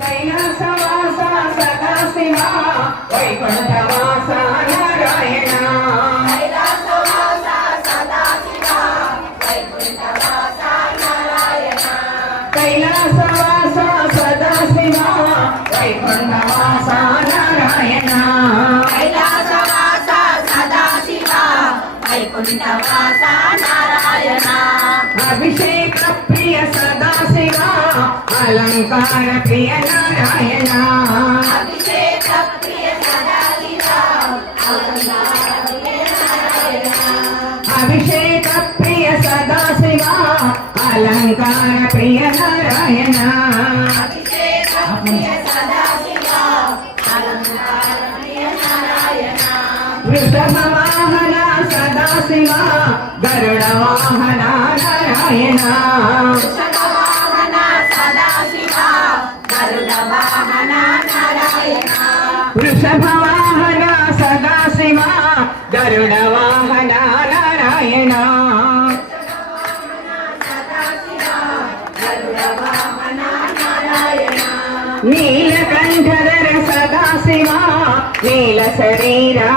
कैलासवास सदाशिवा वैकुंठवास नारायण कैलासवास सदाशिवा वैकुंठवास नारायण कैलासवास सदाशिवा वैकुंठवास नारायण कैलासवास सदाशिवा वैकुंठवास नारायण अभिषेक प्रिय सदाशिवा अलंकार प्रिय नारायण अभिषेक प्रिय सदाशिवा अलंकार प्रिय नारायण अभिषेक प्रिय सदाशिवा अलंकार प्रिय नारायण अभिषेक प्रिय सदाशिवा अलंकार प्रिय नारायण वृषभ वाहन सदाशिवा गरुड वाहन नारायण वृषभ वाहन सदाशिवा गरुड वाहन नारायण नीलकंठधर सदाशिवा नील शरीरा